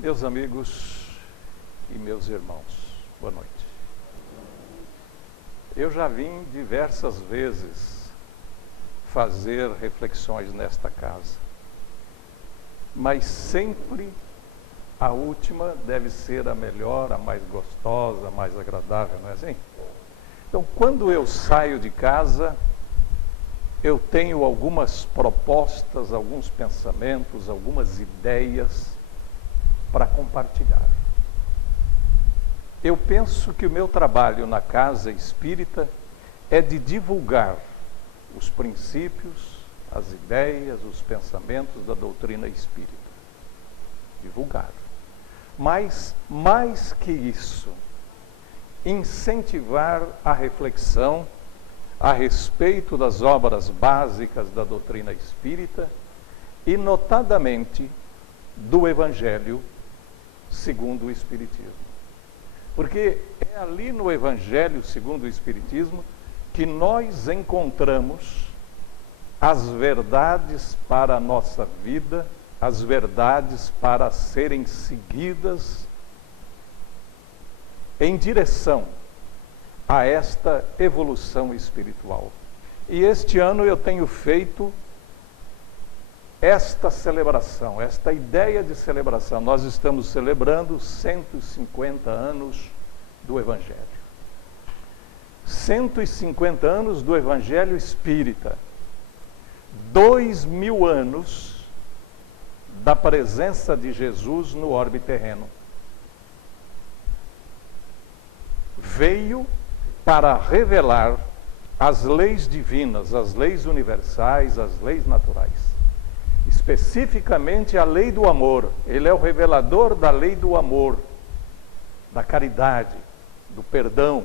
Meus amigos e meus irmãos, boa noite. Eu já vim diversas vezes fazer reflexões nesta casa, mas sempre a última deve ser a melhor, a mais gostosa, a mais agradável, não é assim? Então, quando eu saio de casa, eu tenho algumas propostas, alguns pensamentos, algumas ideias para compartilhar. Eu penso que o meu trabalho na casa espírita é de divulgar os princípios, as ideias, os pensamentos da doutrina espírita. Divulgar. Mas, mais que isso, incentivar a reflexão a respeito das obras básicas da doutrina espírita e, notadamente, do Evangelho segundo o Espiritismo. Porque é ali no Evangelho segundo o Espiritismo que nós encontramos as verdades para a nossa vida, as verdades para serem seguidas em direção a esta evolução espiritual. E este ano eu tenho feito esta celebração, esta ideia de celebração. Nós estamos celebrando 150 anos do Evangelho. 150 anos do Evangelho espírita. 2000 anos da presença de Jesus no orbe terreno. Veio para revelar as leis divinas, as leis universais, as leis naturais. Especificamente a lei do amor. Ele é o revelador da lei do amor, da caridade, do perdão.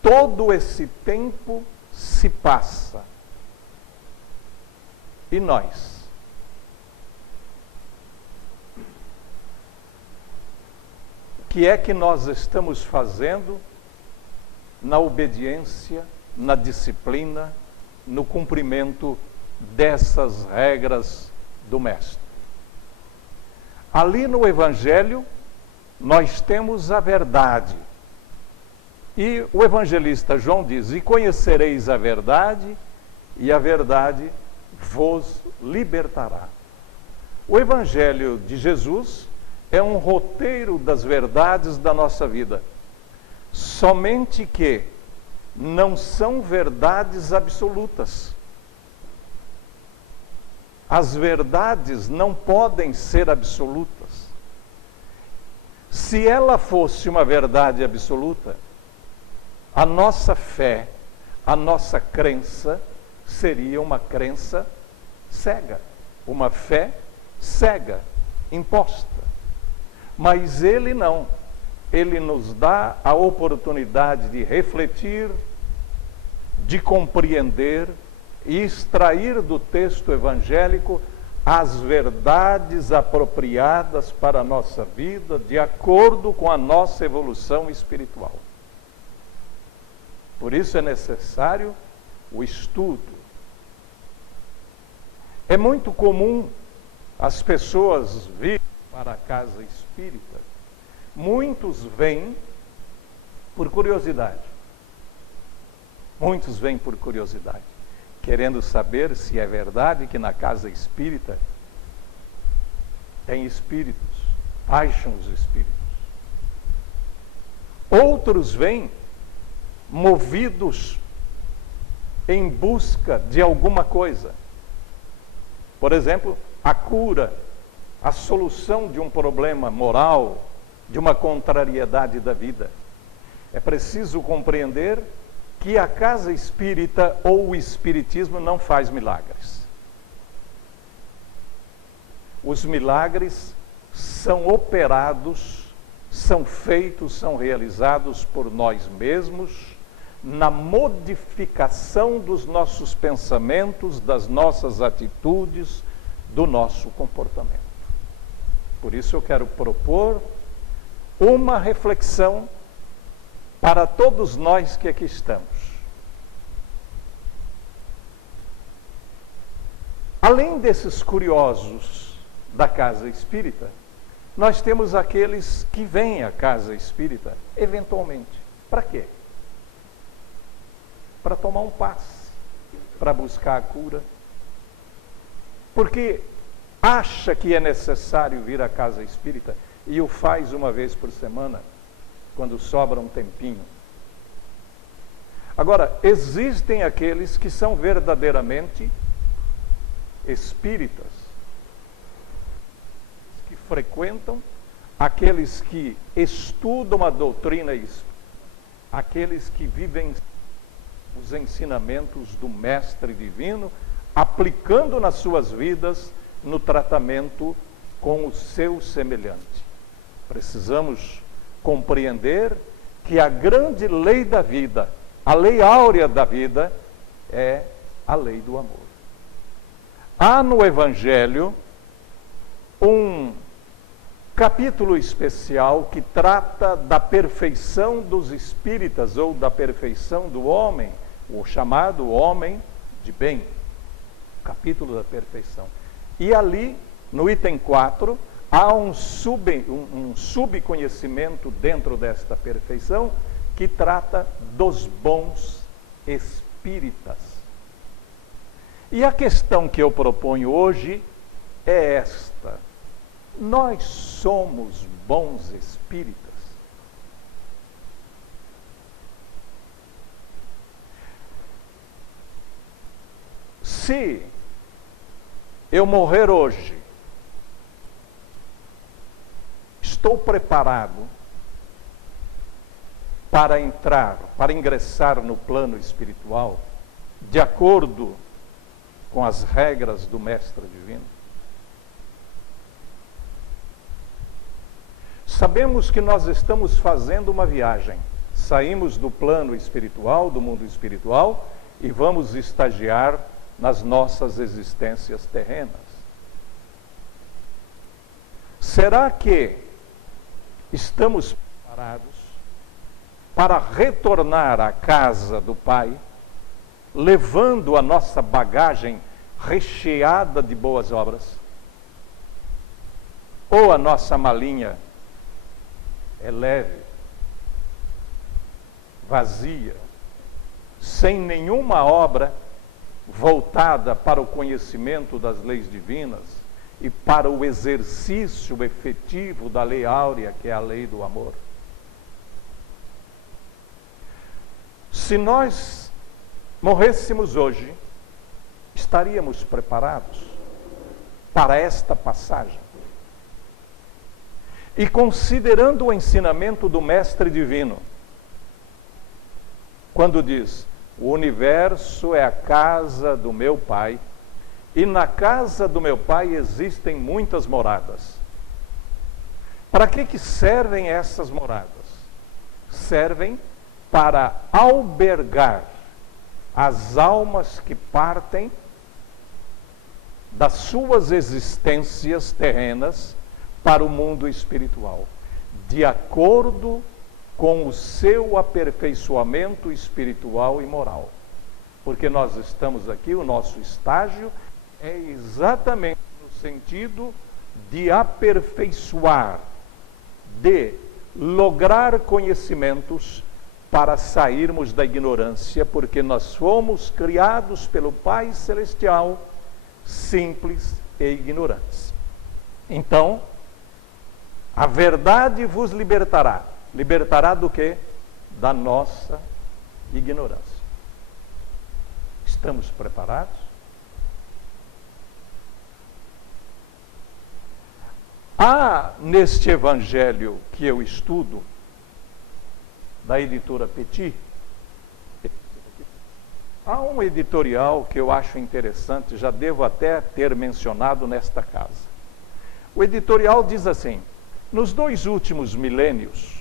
Todo esse tempo se passa. E nós? O que é que nós estamos fazendo na obediência, na disciplina, no cumprimento dessas regras do Mestre? Ali no Evangelho, nós temos a verdade. E o evangelista João diz: e conhecereis a verdade, e a verdade vos libertará. O Evangelho de Jesus é um roteiro das verdades da nossa vida. Somente que não são verdades absolutas. As verdades não podem ser absolutas. Se ela fosse uma verdade absoluta, a nossa fé, a nossa crença seria uma crença cega, uma fé cega, imposta. Mas ele não. Ele nos dá a oportunidade de refletir, de compreender e extrair do texto evangélico as verdades apropriadas para a nossa vida, de acordo com a nossa evolução espiritual. Por isso é necessário o estudo. É muito comum as pessoas virem para a casa espírita. Muitos vêm por curiosidade. Muitos vêm por curiosidade, querendo saber se é verdade que na casa espírita tem espíritos, baixam os espíritos. Outros vêm movidos em busca de alguma coisa. Por exemplo, a cura, a solução de um problema moral, de uma contrariedade da vida. É preciso compreender que a casa espírita ou o espiritismo não faz milagres. Os milagres são operados, são feitos, são realizados por nós mesmos, na modificação dos nossos pensamentos, das nossas atitudes, do nosso comportamento. Por isso eu quero propor uma reflexão para todos nós que aqui estamos. Além desses curiosos da casa espírita, nós temos aqueles que vêm à casa espírita, eventualmente. Para quê? Para tomar um passe, para buscar a cura. Porque acha que é necessário vir à casa espírita e o faz uma vez por semana, quando sobra um tempinho. Agora, existem aqueles que são verdadeiramente espíritas, que frequentam, aqueles que estudam a doutrina espírita, aqueles que vivem os ensinamentos do Mestre Divino, aplicando nas suas vidas no tratamento com o seu semelhante. Precisamos compreender que a grande lei da vida, a lei áurea da vida, é a lei do amor. Há no Evangelho um capítulo especial que trata da perfeição dos espíritas, ou da perfeição do homem, o chamado homem de bem. Capítulo da perfeição. E ali, no item 4, há um subconhecimento dentro desta perfeição que trata dos bons espíritas. E a questão que eu proponho hoje é esta: nós somos bons espíritas? Se eu morrer hoje, estou preparado para ingressar no plano espiritual, de acordo com as regras do Mestre Divino? Sabemos que nós estamos fazendo uma viagem. Saímos do plano espiritual, do mundo espiritual, e vamos estagiar nas nossas existências terrenas. Será que estamos preparados para retornar à casa do Pai, levando a nossa bagagem recheada de boas obras? Ou a nossa malinha é leve, vazia, sem nenhuma obra voltada para o conhecimento das leis divinas e para o exercício efetivo da lei áurea, que é a lei do amor? Se nós morrêssemos hoje, estaríamos preparados para esta passagem? E considerando o ensinamento do Mestre Divino, quando diz: o universo é a casa do meu Pai, e na casa do meu Pai existem muitas moradas. Para que servem essas moradas? Servem para albergar as almas que partem das suas existências terrenas para o mundo espiritual, de acordo com o seu aperfeiçoamento espiritual e moral. Porque nós estamos aqui, o nosso estágio é exatamente no sentido de aperfeiçoar, de lograr conhecimentos para sairmos da ignorância, porque nós fomos criados pelo Pai Celestial simples e ignorantes. Então, a verdade vos libertará. Libertará do quê? Da nossa ignorância. Estamos preparados? Há neste evangelho que eu estudo, da editora Petit, há um editorial que eu acho interessante, já devo até ter mencionado nesta casa. O editorial diz assim: nos 2 últimos milênios,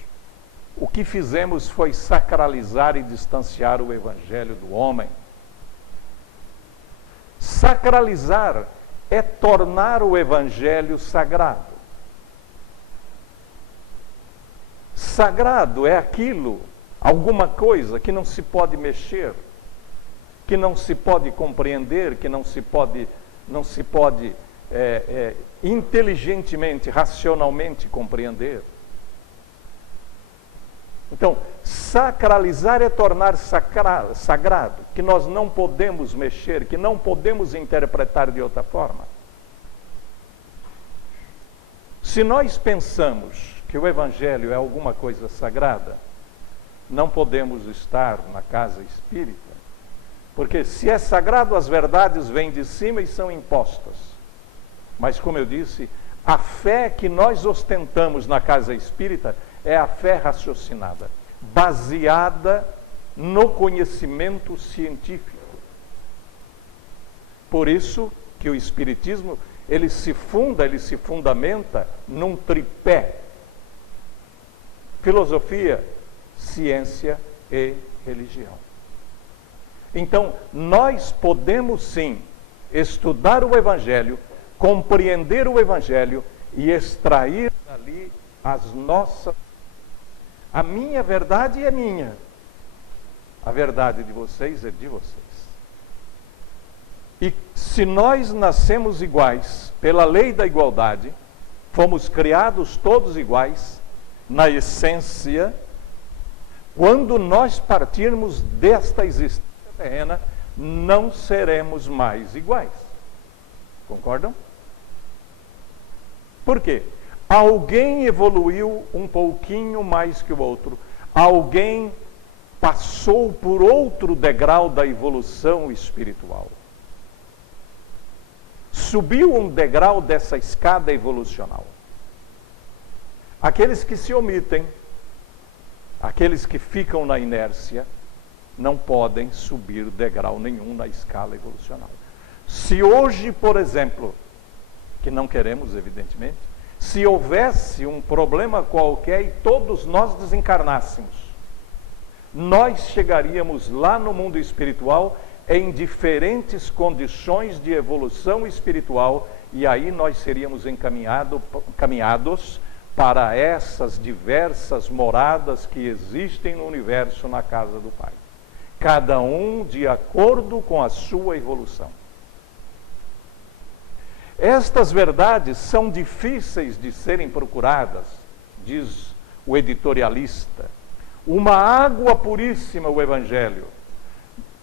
o que fizemos foi sacralizar e distanciar o evangelho do homem. Sacralizar é tornar o evangelho sagrado. Sagrado é aquilo, alguma coisa que não se pode mexer, que não se pode compreender, que não se pode inteligentemente, racionalmente compreender. Então, sacralizar é tornar sagrado, que nós não podemos mexer, que não podemos interpretar de outra forma. Se nós pensamos que o Evangelho é alguma coisa sagrada, não podemos estar na casa espírita, porque se é sagrado, as verdades vêm de cima e são impostas. Mas, como eu disse, a fé que nós ostentamos na casa espírita é a fé raciocinada, baseada no conhecimento científico. Por isso que o Espiritismo, ele se fundamenta num tripé: filosofia, ciência e religião. Então, nós podemos sim estudar o Evangelho, compreender o Evangelho e extrair dali as nossas. A minha verdade é minha, a verdade de vocês é de vocês. E se nós nascemos iguais pela lei da igualdade, fomos criados todos iguais na essência, quando nós partirmos desta existência terrena, não seremos mais iguais. Concordam? Por quê? Alguém evoluiu um pouquinho mais que o outro. Alguém passou por outro degrau da evolução espiritual. Subiu um degrau dessa escada evolucional. Aqueles que se omitem, aqueles que ficam na inércia, não podem subir degrau nenhum na escala evolucional. Se hoje, por exemplo, que não queremos, evidentemente, se houvesse um problema qualquer e todos nós desencarnássemos, nós chegaríamos lá no mundo espiritual em diferentes condições de evolução espiritual, e aí nós seríamos encaminhados para essas diversas moradas que existem no universo na casa do Pai. Cada um de acordo com a sua evolução. Estas verdades são difíceis de serem procuradas, diz o editorialista. Uma água puríssima, o Evangelho,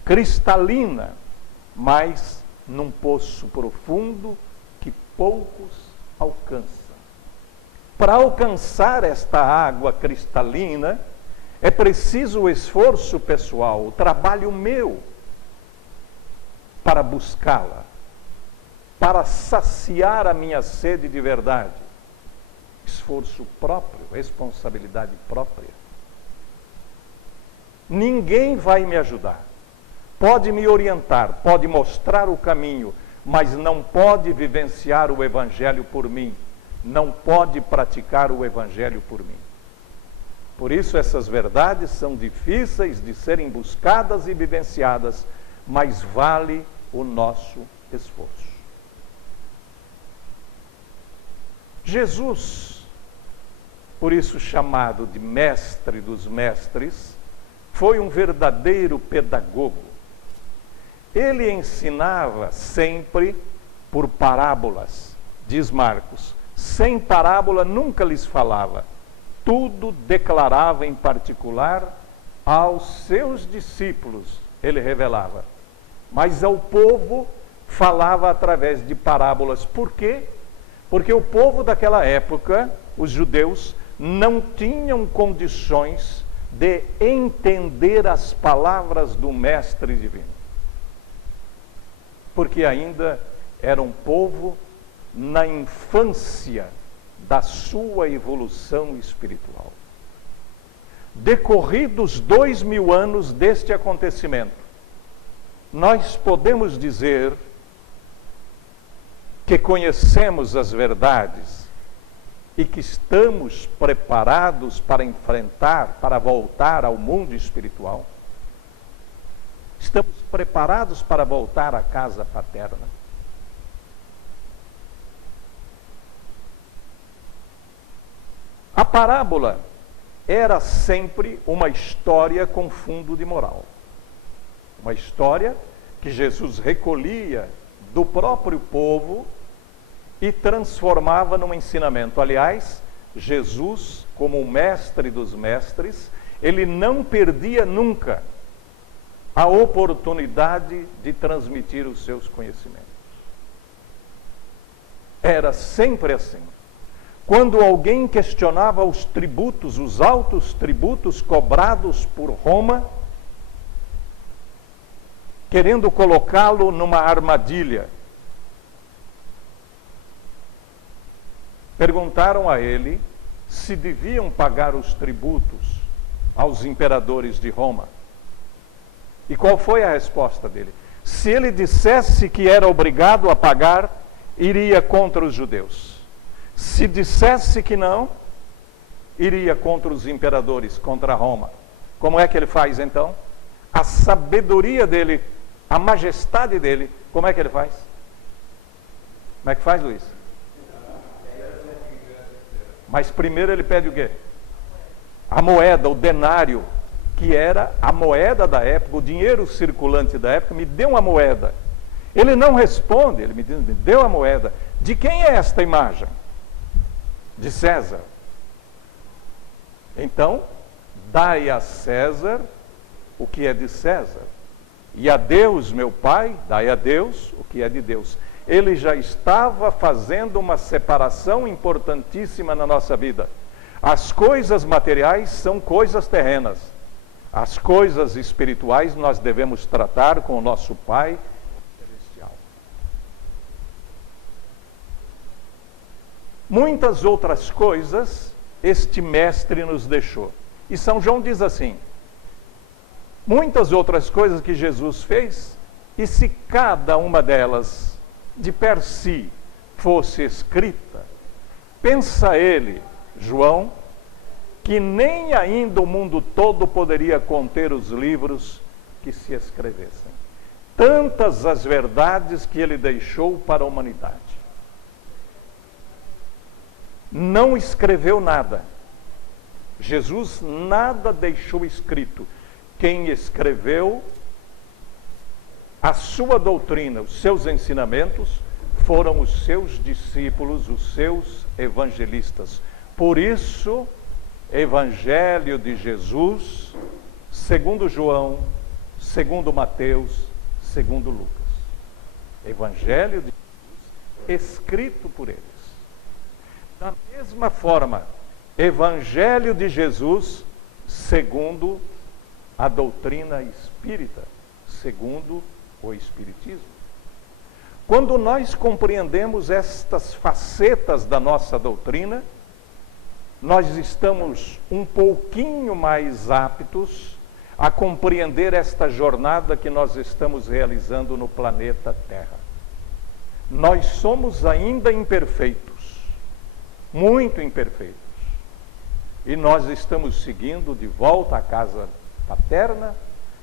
cristalina, mas num poço profundo que poucos alcançam. Para alcançar esta água cristalina, é preciso o esforço pessoal, o trabalho meu para buscá-la, para saciar a minha sede de verdade. Esforço próprio, responsabilidade própria. Ninguém vai me ajudar. Pode me orientar, pode mostrar o caminho, mas não pode vivenciar o Evangelho por mim. Não pode praticar o Evangelho por mim. Por isso essas verdades são difíceis de serem buscadas e vivenciadas, mas vale o nosso esforço. Jesus, por isso chamado de mestre dos mestres, foi um verdadeiro pedagogo. Ele ensinava sempre por parábolas, diz Marcos. Sem parábola nunca lhes falava. Tudo declarava em particular aos seus discípulos, ele revelava. Mas ao povo falava através de parábolas. Por quê? Porque o povo daquela época, os judeus, não tinham condições de entender as palavras do Mestre Divino. Porque ainda era um povo na infância da sua evolução espiritual. Decorridos 2000 anos deste acontecimento, nós podemos dizer que conhecemos as verdades e que estamos preparados para enfrentar, para voltar ao mundo espiritual? Estamos preparados para voltar à casa paterna? A parábola era sempre uma história com fundo de moral. Uma história que Jesus recolhia do próprio povo e transformava num ensinamento. Aliás, Jesus, como o mestre dos mestres, ele não perdia nunca a oportunidade de transmitir os seus conhecimentos. Era sempre assim. Quando alguém questionava os tributos, os altos tributos cobrados por Roma, querendo colocá-lo numa armadilha, perguntaram a ele se deviam pagar os tributos aos imperadores de Roma. E qual foi a resposta dele? Se ele dissesse que era obrigado a pagar, iria contra os judeus. Se dissesse que não, iria contra os imperadores, contra Roma. Como é que ele faz então? A sabedoria dele, a majestade dele, como é que ele faz? Como é que faz, Luiz? Mas primeiro ele pede o quê? A moeda, o denário, que era a moeda da época, o dinheiro circulante da época. Me deu uma moeda. Ele não responde, ele me diz, me deu a moeda. De quem é esta imagem? De César. Então, dai a César o que é de César. E a Deus, meu Pai, dai a Deus o que é de Deus. Ele já estava fazendo uma separação importantíssima na nossa vida. As coisas materiais são coisas terrenas. As coisas espirituais nós devemos tratar com o nosso Pai celestial. Muitas outras coisas este mestre nos deixou. E São João diz assim: muitas outras coisas que Jesus fez, e se cada uma delas de per si fosse escrita, pensa ele, João, que nem ainda o mundo todo poderia conter os livros que se escrevessem. Tantas as verdades que ele deixou para a humanidade. Não escreveu nada. Jesus nada deixou escrito. Quem escreveu a sua doutrina, os seus ensinamentos, foram os seus discípulos, os seus evangelistas. Por isso, Evangelho de Jesus, segundo João, segundo Mateus, segundo Lucas. Evangelho de Jesus, escrito por eles. Da mesma forma, Evangelho de Jesus, segundo a doutrina espírita, segundo o Espiritismo. Quando nós compreendemos estas facetas da nossa doutrina, nós estamos um pouquinho mais aptos a compreender esta jornada que nós estamos realizando no planeta Terra. Nós somos ainda imperfeitos, muito imperfeitos, e nós estamos seguindo de volta à casa paterna,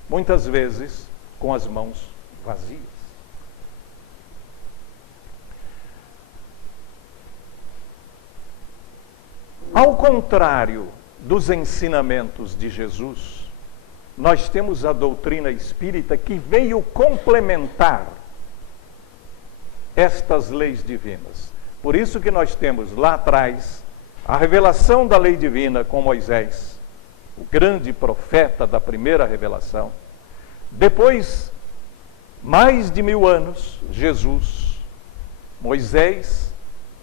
muitas vezes com as mãos vazias. Ao contrário dos ensinamentos de Jesus, nós temos a doutrina espírita que veio complementar estas leis divinas. Por isso que nós temos lá atrás a revelação da lei divina com Moisés, o grande profeta da primeira revelação. Depois, mais de 1000 anos, Jesus, Moisés,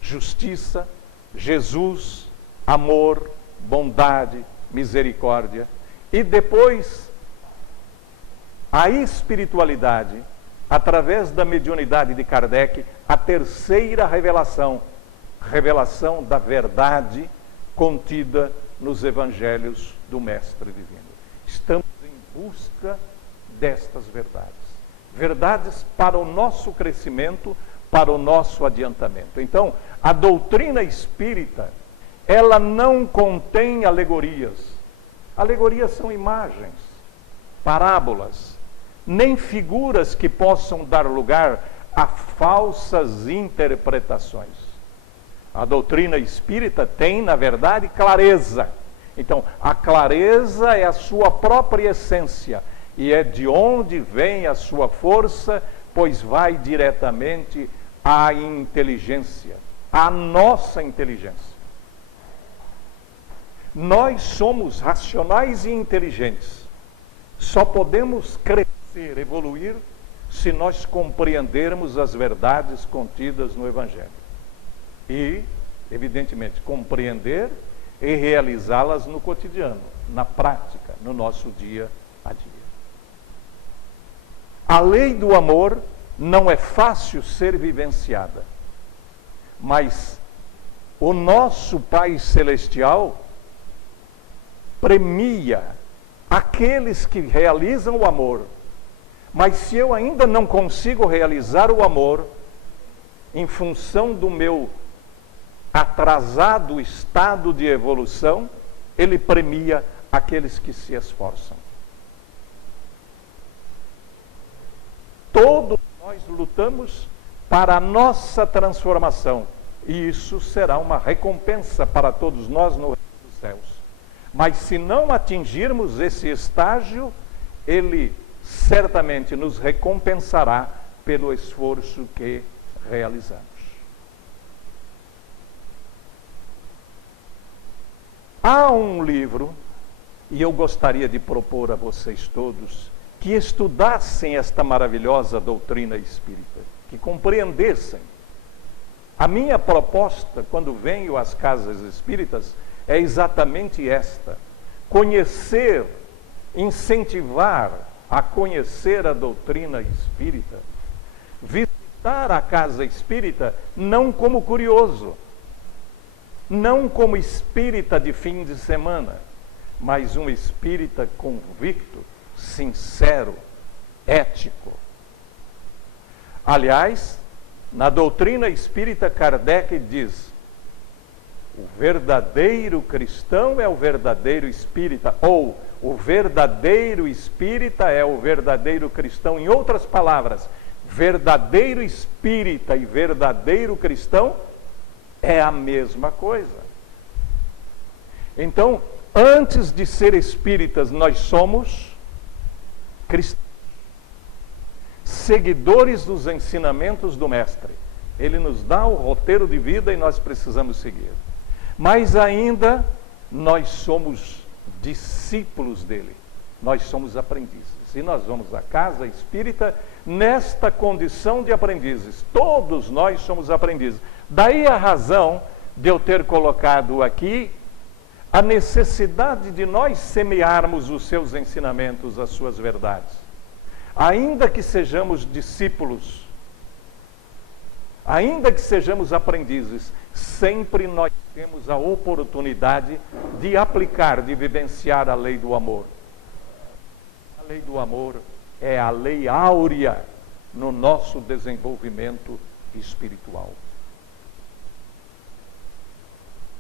justiça, Jesus, amor, bondade, misericórdia. E depois, a espiritualidade, através da mediunidade de Kardec, a terceira revelação, revelação da verdade contida nos evangelhos do Mestre Divino. Estamos em busca destas verdades. Verdades para o nosso crescimento, para o nosso adiantamento. Então, a doutrina espírita, ela não contém alegorias. Alegorias são imagens, parábolas, nem figuras que possam dar lugar a falsas interpretações. A doutrina espírita tem, na verdade, clareza. Então, a clareza é a sua própria essência, e é de onde vem a sua força, pois vai diretamente à inteligência. à nossa inteligência. Nós somos racionais e inteligentes. Só podemos crescer, evoluir, se nós compreendermos as verdades contidas no Evangelho. E, evidentemente, compreender e realizá-las no cotidiano, na prática, no nosso dia a dia. A lei do amor não é fácil ser vivenciada, mas o nosso Pai Celestial premia aqueles que realizam o amor. Mas se eu ainda não consigo realizar o amor, em função do meu atrasado estado de evolução, ele premia aqueles que se esforçam. Todos nós lutamos para a nossa transformação, e isso será uma recompensa para todos nós no reino dos céus. Mas se não atingirmos esse estágio, ele certamente nos recompensará pelo esforço que realizamos. Há um livro, e eu gostaria de propor a vocês todos, que estudassem esta maravilhosa doutrina espírita, que compreendessem. A minha proposta, quando venho às casas espíritas, é exatamente esta: conhecer, incentivar a conhecer a doutrina espírita, visitar a casa espírita não como curioso, não como espírita de fim de semana, mas um espírita convicto, sincero, ético. Aliás, na doutrina espírita, Kardec diz: o verdadeiro cristão é o verdadeiro espírita, ou o verdadeiro espírita é o verdadeiro cristão. Em outras palavras, verdadeiro espírita e verdadeiro cristão é a mesma coisa. Então, antes de ser espíritas, nós somos cristãos, seguidores dos ensinamentos do Mestre. Ele nos dá o roteiro de vida e nós precisamos seguir. Mas ainda nós somos discípulos dele, nós somos aprendizes. E nós vamos à casa espírita nesta condição de aprendizes. Todos nós somos aprendizes. Daí a razão de eu ter colocado aqui a necessidade de nós semearmos os seus ensinamentos, as suas verdades. Ainda que sejamos discípulos, ainda que sejamos aprendizes, sempre nós temos a oportunidade de aplicar, de vivenciar a lei do amor. A lei do amor é a lei áurea no nosso desenvolvimento espiritual.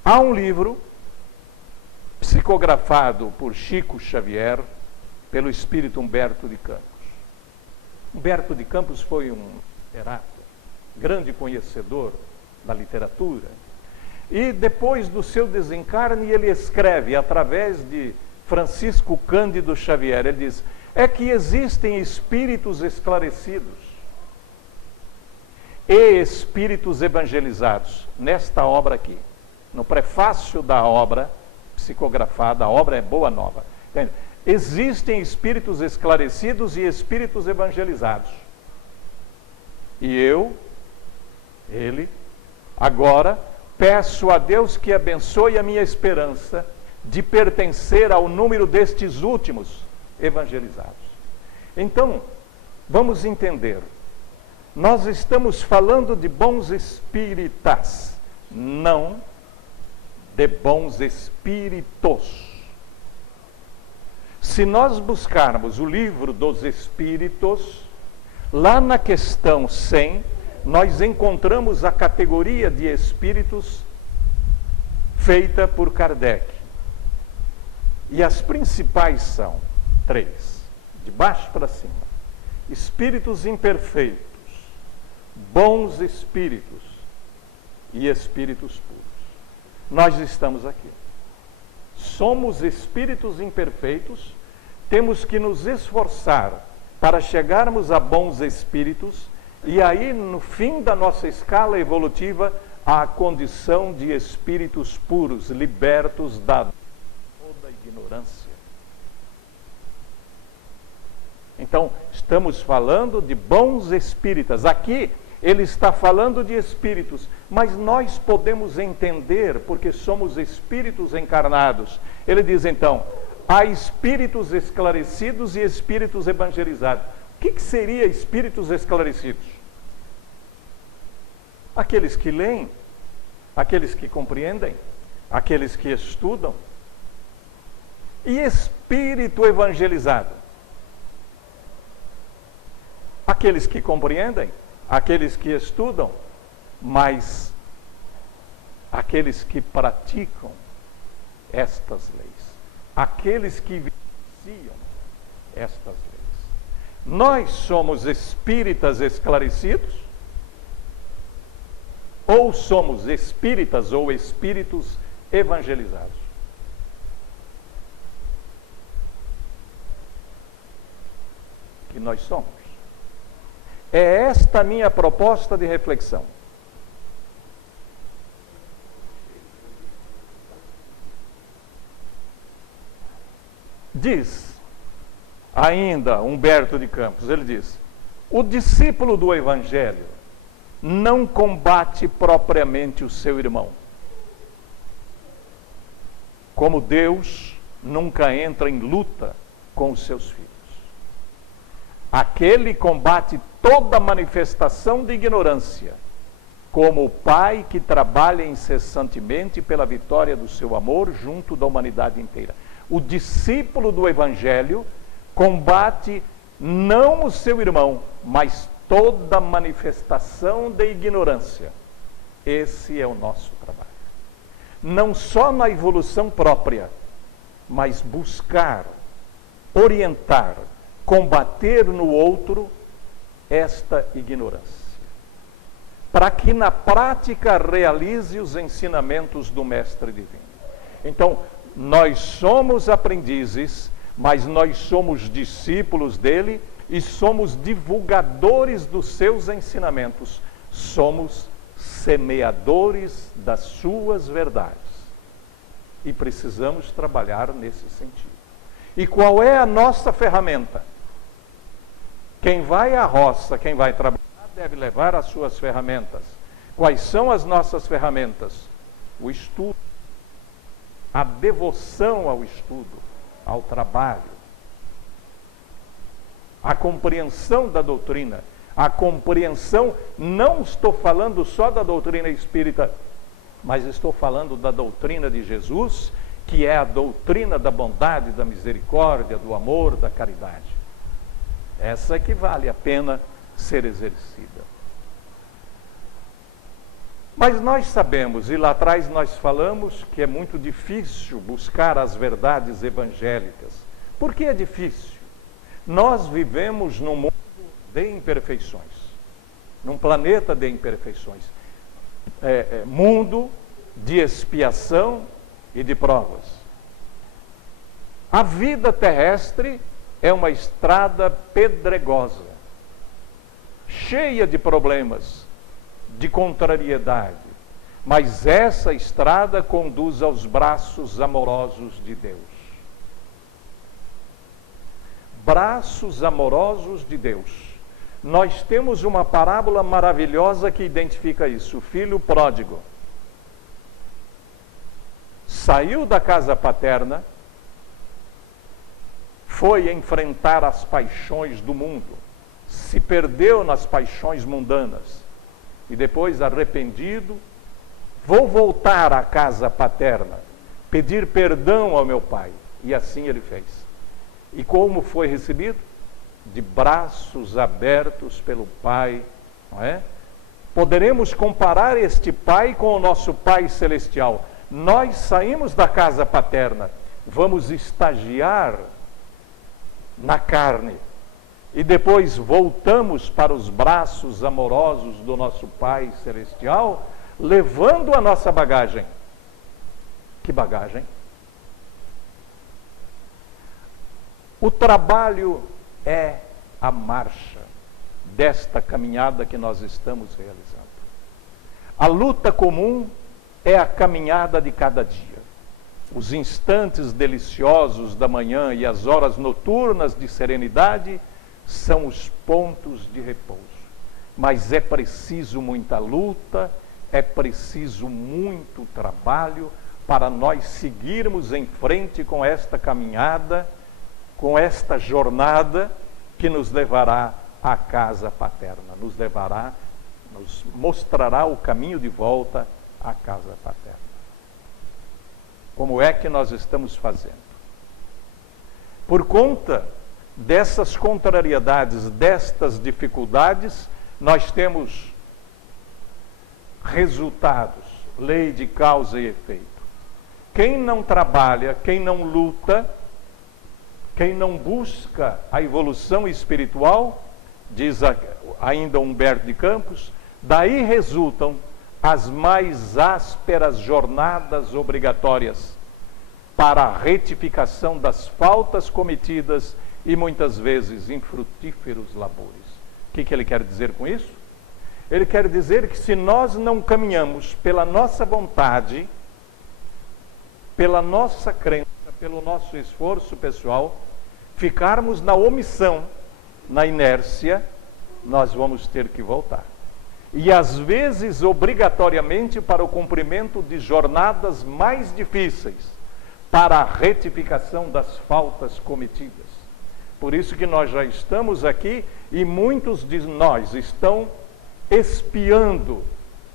Há um livro psicografado por Chico Xavier, pelo espírito Humberto de Campos. Humberto de Campos foi um literato, grande conhecedor da literatura, e depois do seu desencarne ele escreve através de Francisco Cândido Xavier, ele diz: é que existem espíritos esclarecidos e espíritos evangelizados. Nesta obra aqui, no prefácio da obra psicografada, a obra é Boa Nova, entende? Existem espíritos esclarecidos e espíritos evangelizados. E ele, agora, peço a Deus que abençoe a minha esperança de pertencer ao número destes últimos evangelizados. Então, vamos entender. Nós estamos falando de bons espíritas, não de bons espíritos. Se nós buscarmos o livro dos Espíritos, lá na questão 100, nós encontramos a categoria de espíritos feita por Kardec. E as principais são 3, de baixo para cima: espíritos imperfeitos, bons espíritos e espíritos puros. Nós estamos aqui. Somos espíritos imperfeitos, temos que nos esforçar para chegarmos a bons espíritos, e aí, no fim da nossa escala evolutiva, à condição de espíritos puros, libertos da toda ignorância. Então, estamos falando de bons espíritas. Aqui, ele está falando de espíritos, mas nós podemos entender, porque somos espíritos encarnados. Ele diz, então, há espíritos esclarecidos e espíritos evangelizados. O que seria espíritos esclarecidos? Aqueles que leem, aqueles que compreendem, aqueles que estudam. E espírito evangelizado? Aqueles que compreendem, aqueles que estudam, mas aqueles que praticam estas leis, aqueles que vivenciam estas leis. Nós somos espíritas esclarecidos? Ou somos espíritas ou espíritos evangelizados? Que nós somos. É esta a minha proposta de reflexão. Diz ainda Humberto de Campos, ele diz: o discípulo do Evangelho não combate propriamente o seu irmão. Como Deus nunca entra em luta com os seus filhos. Aquele combate toda manifestação de ignorância, como o pai que trabalha incessantemente pela vitória do seu amor junto da humanidade inteira. O discípulo do Evangelho combate não o seu irmão, mas toda manifestação de ignorância. Esse é o nosso trabalho. Não só na evolução própria, mas buscar, orientar, combater no outro esta ignorância, para que na prática realize os ensinamentos do Mestre Divino. Então, nós somos aprendizes, mas nós somos discípulos dele e somos divulgadores dos seus ensinamentos. Somos semeadores das suas verdades. E precisamos trabalhar nesse sentido. E qual é a nossa ferramenta? Quem vai à roça, quem vai trabalhar, deve levar as suas ferramentas. Quais são as nossas ferramentas? O estudo, a devoção ao estudo, ao trabalho, a compreensão da doutrina, a compreensão, não estou falando só da doutrina espírita, mas estou falando da doutrina de Jesus, que é a doutrina da bondade, da misericórdia, do amor, da caridade. Essa é que vale a pena ser exercida. Mas nós sabemos, e lá atrás nós falamos, que é muito difícil buscar as verdades evangélicas. Por que é difícil? Nós vivemos num mundo de imperfeições, num planeta de imperfeições. Mundo de expiação e de provas. A vida terrestre é uma estrada pedregosa, cheia de problemas, de contrariedade, mas essa estrada conduz aos braços amorosos de Deus. Braços amorosos de Deus. Nós temos uma parábola maravilhosa que identifica isso. O filho pródigo saiu da casa paterna, foi enfrentar as paixões do mundo, se perdeu nas paixões mundanas e depois, arrependido, vou voltar à casa paterna, pedir perdão ao meu pai. E assim ele fez. E como foi recebido? De braços abertos pelo Pai, não é? Poderemos comparar este Pai com o nosso Pai Celestial. Nós saímos da casa paterna, vamos estagiar na carne, e depois voltamos para os braços amorosos do nosso Pai Celestial, levando a nossa bagagem. Que bagagem? O trabalho é a marcha desta caminhada que nós estamos realizando. A luta comum é a caminhada de cada dia. Os instantes deliciosos da manhã e as horas noturnas de serenidade são os pontos de repouso. Mas é preciso muita luta, é preciso muito trabalho para nós seguirmos em frente com esta caminhada, com esta jornada que nos levará à casa paterna, nos mostrará o caminho de volta à casa paterna. Como é que nós estamos fazendo? Por conta dessas contrariedades, destas dificuldades, nós temos resultados, lei de causa e efeito. Quem não trabalha, quem não luta, quem não busca a evolução espiritual, diz ainda Humberto de Campos, daí resultam as mais ásperas jornadas obrigatórias para a retificação das faltas cometidas e muitas vezes infrutíferos labores. O que ele quer dizer com isso? Ele quer dizer que se nós não caminhamos pela nossa vontade, pela nossa crença, pelo nosso esforço pessoal, ficarmos na omissão, na inércia, nós vamos ter que voltar. E às vezes, obrigatoriamente, para o cumprimento de jornadas mais difíceis, para a retificação das faltas cometidas. Por isso que nós já estamos aqui e muitos de nós estão expiando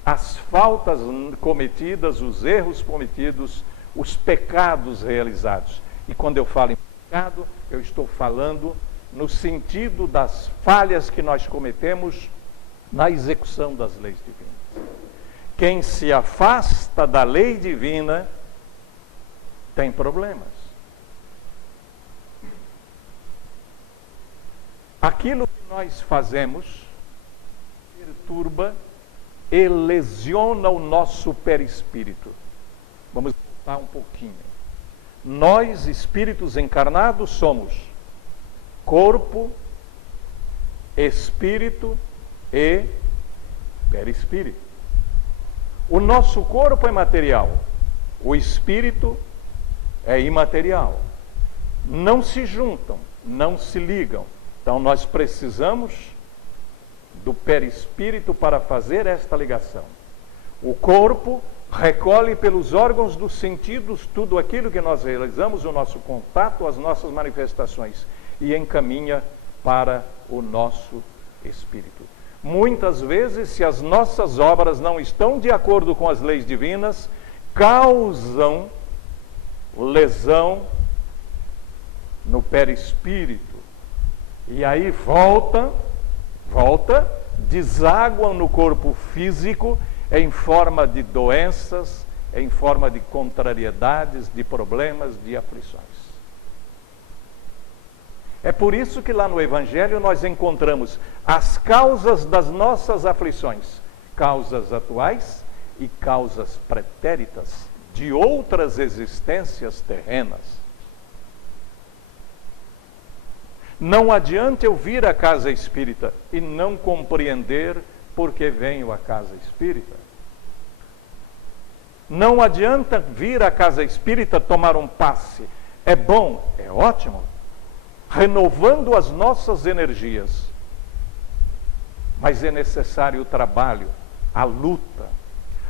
as faltas cometidas, os erros cometidos, os pecados realizados. E quando eu falo em pecado, eu estou falando no sentido das falhas que nós cometemos na execução das leis divinas. Quem se afasta da lei divina tem problemas. Aquilo que nós fazemos perturba e lesiona o nosso perispírito. Vamos voltar um pouquinho. Nós, espíritos encarnados, somos corpo, espírito e perispírito. O nosso corpo é material, o espírito é imaterial. Não se juntam, não se ligam. Então nós precisamos do perispírito para fazer esta ligação. O corpo recolhe pelos órgãos dos sentidos tudo aquilo que nós realizamos, o nosso contato, as nossas manifestações, e encaminha para o nosso espírito. Muitas vezes, se as nossas obras não estão de acordo com as leis divinas, causam lesão no perispírito. E aí volta, desaguam no corpo físico em forma de doenças, em forma de contrariedades, de problemas, de aflições. É por isso que lá no Evangelho nós encontramos as causas das nossas aflições, causas atuais e causas pretéritas de outras existências terrenas. Não adianta eu vir à casa espírita e não compreender por que venho à casa espírita. Não adianta vir à casa espírita tomar um passe. É bom, é ótimo, renovando as nossas energias. Mas é necessário o trabalho, a luta,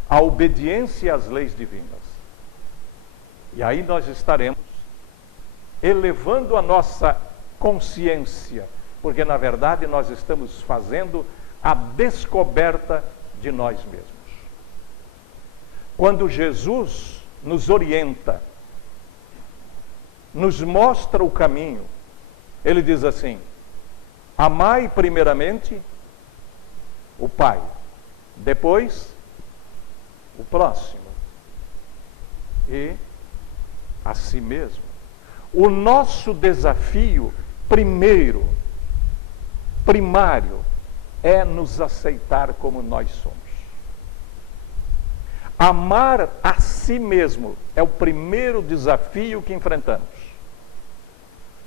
a obediência às leis divinas. E aí nós estaremos elevando a nossa consciência, porque na verdade nós estamos fazendo a descoberta de nós mesmos. Quando Jesus nos orienta, nos mostra o caminho, ele diz assim: amai primeiramente o Pai, depois o próximo e a si mesmo. O nosso desafio primário, é nos aceitar como nós somos. Amar a si mesmo é o primeiro desafio que enfrentamos.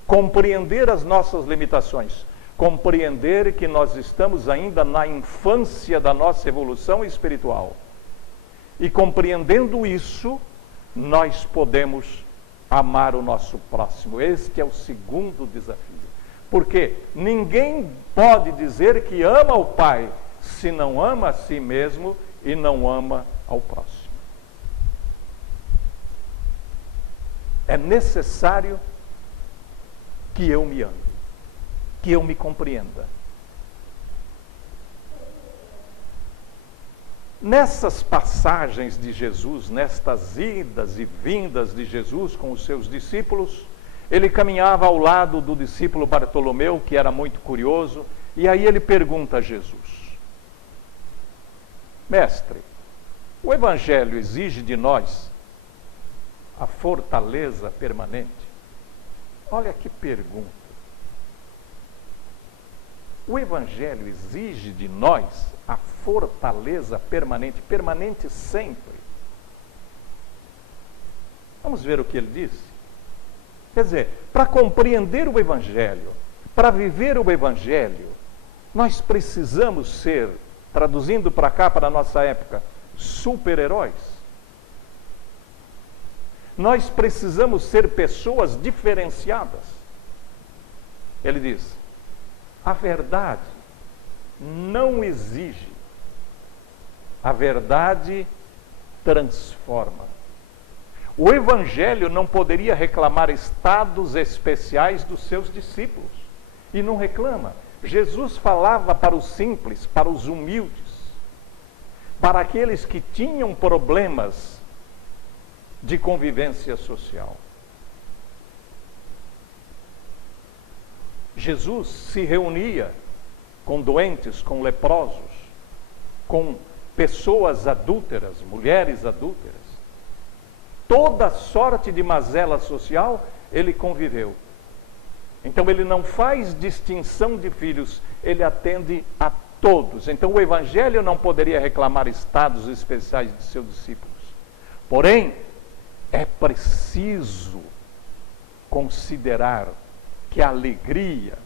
Compreender as nossas limitações, compreender que nós estamos ainda na infância da nossa evolução espiritual E compreendendo isso, nós podemos amar o nosso próximo. Este é o segundo desafio. Porque ninguém pode dizer que ama o Pai se não ama a si mesmo e não ama ao próximo. É necessário que eu me ame, que eu me compreenda. Nessas passagens de Jesus, nestas idas e vindas de Jesus com os seus discípulos, ele caminhava ao lado do discípulo Bartolomeu, que era muito curioso, e aí ele pergunta a Jesus: Mestre, o Evangelho exige de nós a fortaleza permanente? Olha que pergunta. O Evangelho exige de nós a fortaleza permanente, permanente sempre. Vamos ver o que ele disse. Quer dizer, para compreender o Evangelho, para viver o Evangelho, nós precisamos ser, traduzindo para cá, para a nossa época, super-heróis. Nós precisamos ser pessoas diferenciadas. Ele diz: a verdade não exige, a verdade transforma. O Evangelho não poderia reclamar estados especiais dos seus discípulos, e não reclama. Jesus falava para os simples, para os humildes, para aqueles que tinham problemas de convivência social. Jesus se reunia com doentes, com leprosos, com pessoas adúlteras, mulheres adúlteras. Toda sorte de mazela social ele conviveu. Então ele não faz distinção de filhos, ele atende a todos. Então o Evangelho não poderia reclamar estados especiais de seus discípulos. Porém, é preciso considerar que a alegria,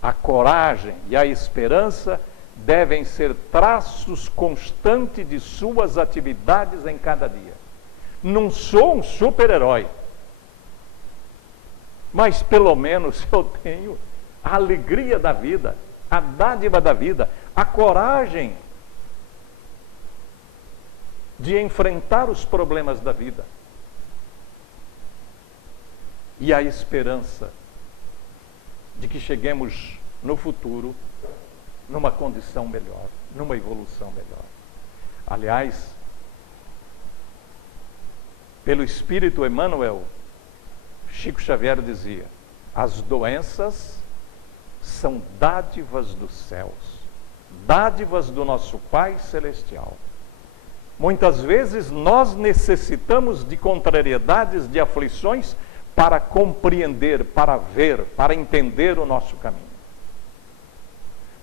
a coragem e a esperança devem ser traços constantes de suas atividades em cada dia. Não sou um super-herói, mas pelo menos eu tenho a alegria da vida, a dádiva da vida, a coragem de enfrentar os problemas da vida e a esperança de que cheguemos no futuro numa condição melhor, numa evolução melhor. Aliás, pelo Espírito Emmanuel, Chico Xavier dizia: as doenças são dádivas dos céus, dádivas do nosso Pai Celestial. Muitas vezes nós necessitamos de contrariedades, de aflições, para compreender, para ver, para entender o nosso caminho.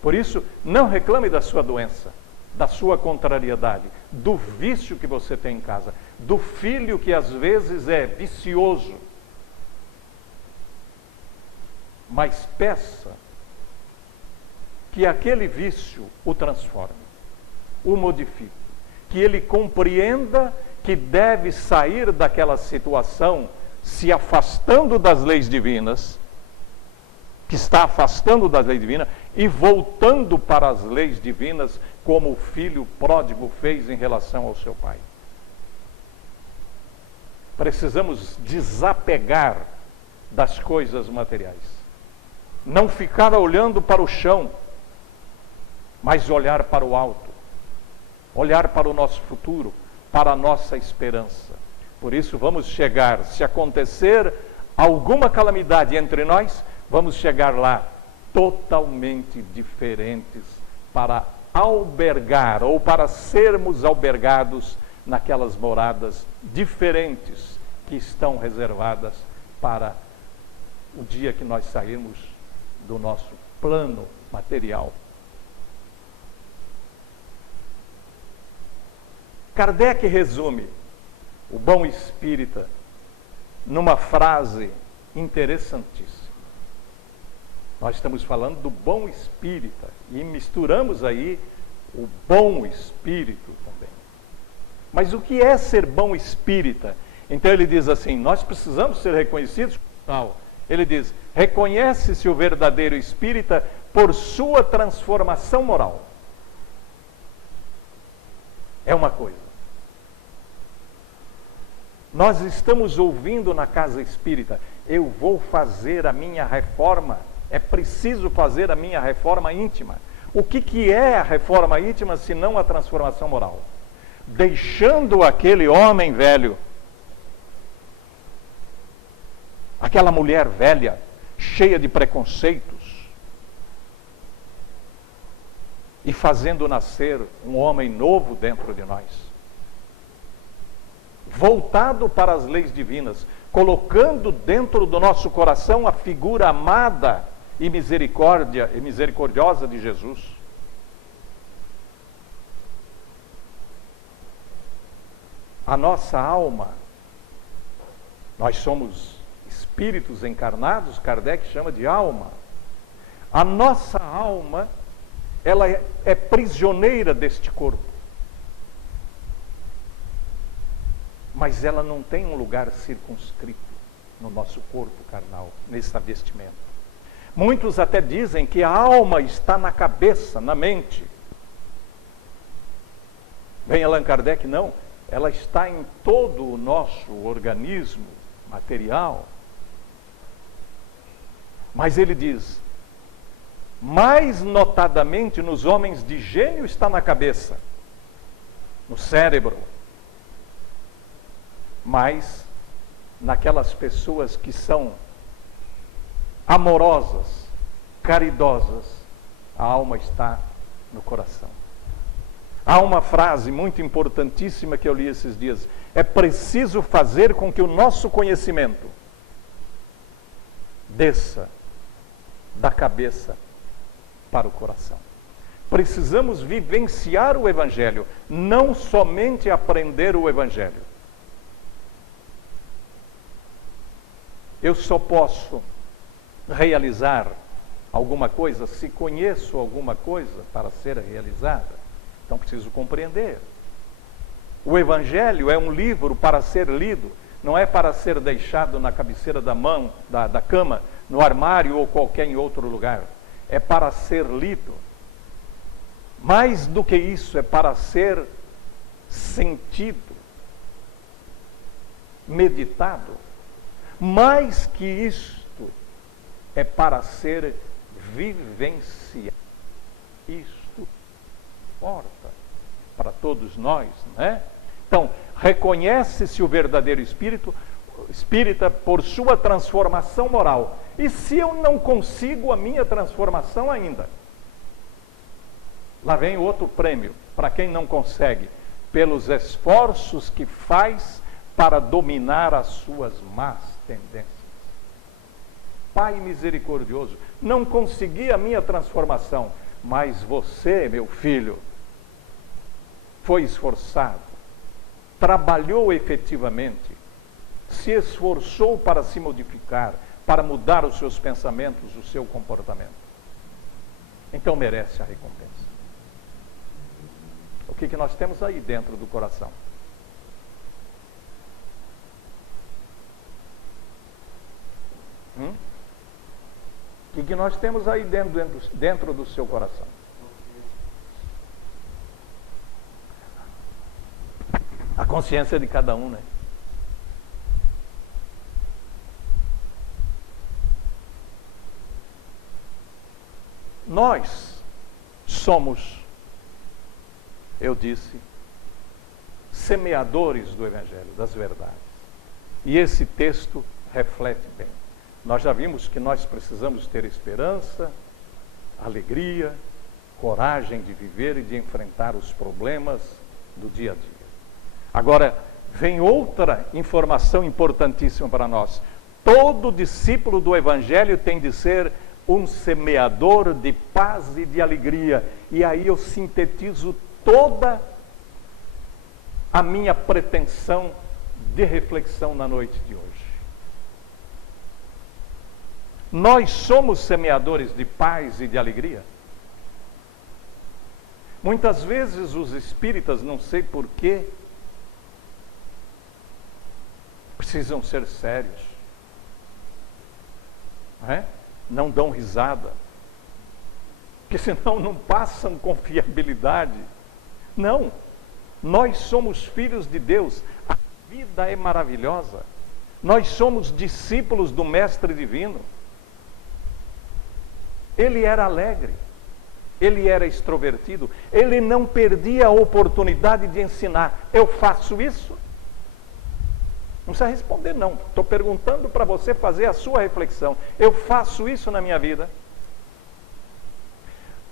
Por isso, não reclame da sua doença, da sua contrariedade, do vício que você tem em casa, do filho que às vezes é vicioso. Mas peça que aquele vício o transforme, o modifique, que ele compreenda que deve sair daquela situação se afastando das leis divinas, que está afastando das leis divinas e voltando para as leis divinas, como o filho pródigo fez em relação ao seu pai. Precisamos desapegar das coisas materiais. Não ficar olhando para o chão, mas olhar para o alto. Olhar para o nosso futuro, para a nossa esperança. Por isso vamos chegar, se acontecer alguma calamidade entre nós, vamos chegar lá totalmente diferentes para albergar ou para sermos albergados naquelas moradas diferentes que estão reservadas para o dia que nós sairmos do nosso plano material. Kardec resume o bom espírita numa frase interessantíssima. Nós estamos falando do bom espírita e misturamos aí o bom espírito também. Mas o que é ser bom espírita? Então ele diz assim, nós precisamos ser reconhecidos. Não. Ele diz, reconhece-se o verdadeiro espírita por sua transformação moral. É uma coisa. Nós estamos ouvindo na casa espírita, eu vou fazer a minha reforma, é preciso fazer a minha reforma íntima. O que é a reforma íntima se não a transformação moral? Deixando aquele homem velho, aquela mulher velha, cheia de preconceitos, e fazendo nascer um homem novo dentro de nós, voltado para as leis divinas, colocando dentro do nosso coração a figura amada e misericordiosa de Jesus. A nossa alma, nós somos espíritos encarnados, Kardec chama de alma. A nossa alma, ela é prisioneira deste corpo. Mas ela não tem um lugar circunscrito no nosso corpo carnal, nessa vestimenta. Muitos até dizem que a alma está na cabeça, na mente. Vem Allan Kardec, não. Ela está em todo o nosso organismo material. Mas ele diz, mais notadamente nos homens de gênio está na cabeça, no cérebro. Mas naquelas pessoas que são amorosas, caridosas, a alma está no coração. Há uma frase muito importantíssima que eu li esses dias. É preciso fazer com que o nosso conhecimento desça da cabeça para o coração. Precisamos vivenciar o Evangelho, não somente aprender o Evangelho. Eu só posso realizar alguma coisa se conheço alguma coisa para ser realizada. Então preciso compreender. O Evangelho é um livro para ser lido, não é para ser deixado na cabeceira da mão, da cama, no armário ou qualquer em outro lugar. É para ser lido. Mais do que isso, é para ser sentido, meditado. Mais que isto, é para ser vivenciado. Isto importa para todos nós, né? Então, reconhece-se o verdadeiro espírita por sua transformação moral. E se eu não consigo a minha transformação ainda? Lá vem outro prêmio, para quem não consegue, pelos esforços que faz para dominar as suas más tendências. Pai misericordioso, não consegui a minha transformação, mas você, meu filho, foi esforçado, trabalhou efetivamente, se esforçou para se modificar, para mudar os seus pensamentos, o seu comportamento. Então merece a recompensa. O que nós temos aí dentro do coração? O que nós temos aí dentro do seu coração? A consciência de cada um, né? Nós somos, eu disse, semeadores do Evangelho, das verdades. E esse texto reflete bem. Nós já vimos que nós precisamos ter esperança, alegria, coragem de viver e de enfrentar os problemas do dia a dia. Agora, vem outra informação importantíssima para nós. Todo discípulo do Evangelho tem de ser um semeador de paz e de alegria. E aí eu sintetizo toda a minha pretensão de reflexão na noite de hoje. Nós somos semeadores de paz e de alegria. Muitas vezes os espíritas, não sei porquê, precisam ser sérios. Não é? Não dão risada, porque senão não passam confiabilidade. Não, nós somos filhos de Deus, a vida é maravilhosa, nós somos discípulos do Mestre Divino. Ele era alegre, ele era extrovertido, ele não perdia a oportunidade de ensinar. Eu faço isso? Não precisa responder não, estou perguntando para você fazer a sua reflexão. Eu faço isso na minha vida?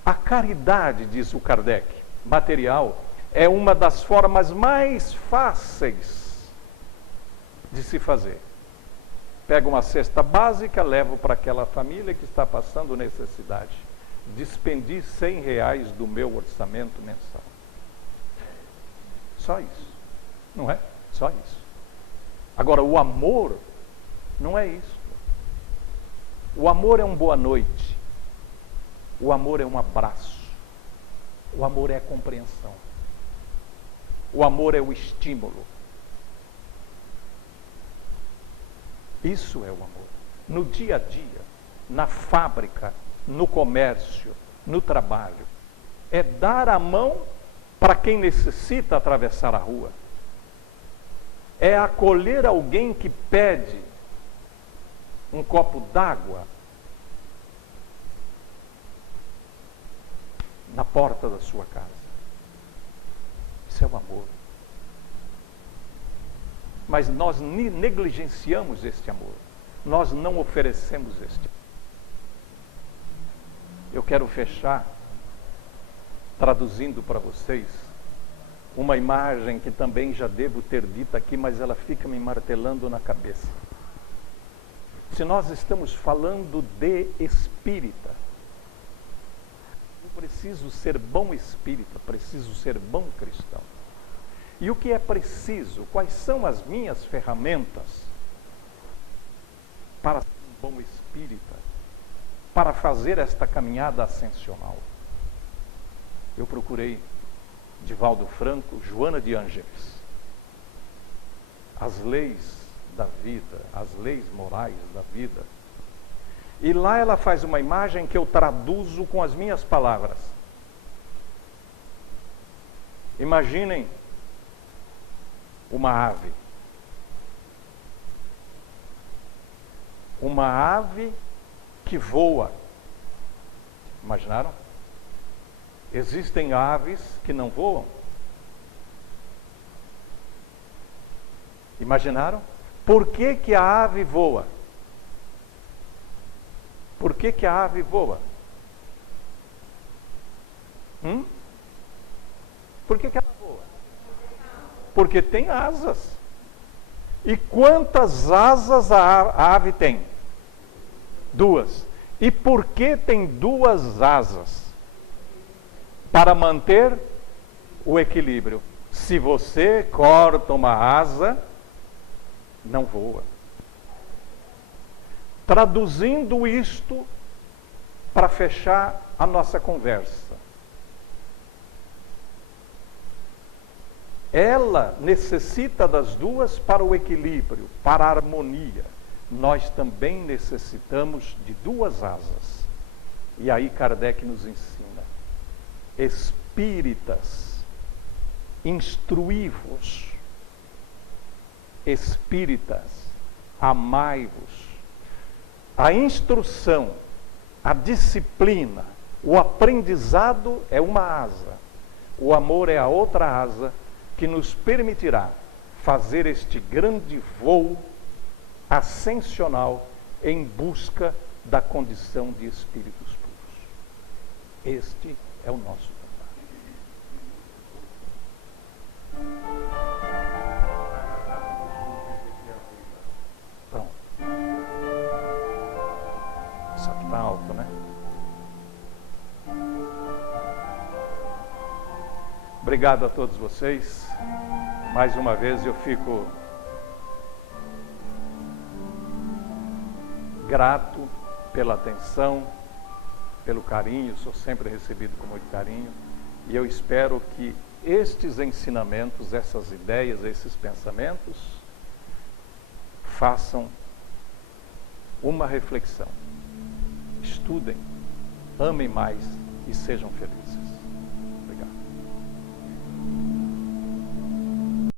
A caridade, diz o Kardec, material, é uma das formas mais fáceis de se fazer. Pego uma cesta básica, levo para aquela família que está passando necessidade. Despendi R$100 do meu orçamento mensal. Só isso, não é? Só isso. Agora, o amor não é isso. O amor é um boa noite. O amor é um abraço. O amor é a compreensão. O amor é o estímulo. Isso é o amor. No dia a dia, na fábrica, no comércio, no trabalho. É dar a mão para quem necessita atravessar a rua. É acolher alguém que pede um copo d'água na porta da sua casa. Isso é o amor. Mas nós negligenciamos este amor. Nós não oferecemos este amor. Eu quero fechar traduzindo para vocês uma imagem que também já devo ter dito aqui, mas ela fica me martelando na cabeça. Se nós estamos falando de espírita, eu preciso ser bom espírita, preciso ser bom cristão. E o que é preciso? Quais são as minhas ferramentas para ser um bom espírita, para fazer esta caminhada ascensional? Eu procurei Divaldo Franco, Joana de Ângeles, as leis da vida, as leis morais da vida. E lá ela faz uma imagem que eu traduzo com as minhas palavras. Imaginem uma ave. Uma ave que voa. Imaginaram? Existem aves que não voam. Imaginaram? Por que que a ave voa? Por que que a ave voa? Por que que ela voa? Porque tem asas. E quantas asas a ave tem? 2. E por que tem 2 asas? Para manter o equilíbrio. Se você corta uma asa, não voa. Traduzindo isto para fechar a nossa conversa. Ela necessita das 2 para o equilíbrio, para a harmonia. Nós também necessitamos de 2 asas. E aí Kardec nos ensina. Espíritas, instruí-vos. Espíritas, amai-vos. A instrução, a disciplina, o aprendizado é uma asa. O amor é a outra asa que nos permitirá fazer este grande voo ascensional em busca da condição de espíritos puros. Este é o nosso trabalho. Pronto. Só que está alto, né? Obrigado a todos vocês. Mais uma vez eu fico grato pela atenção, pelo carinho, sou sempre recebido com muito carinho, e eu espero que estes ensinamentos, essas ideias, esses pensamentos, façam uma reflexão. Estudem, amem mais e sejam felizes.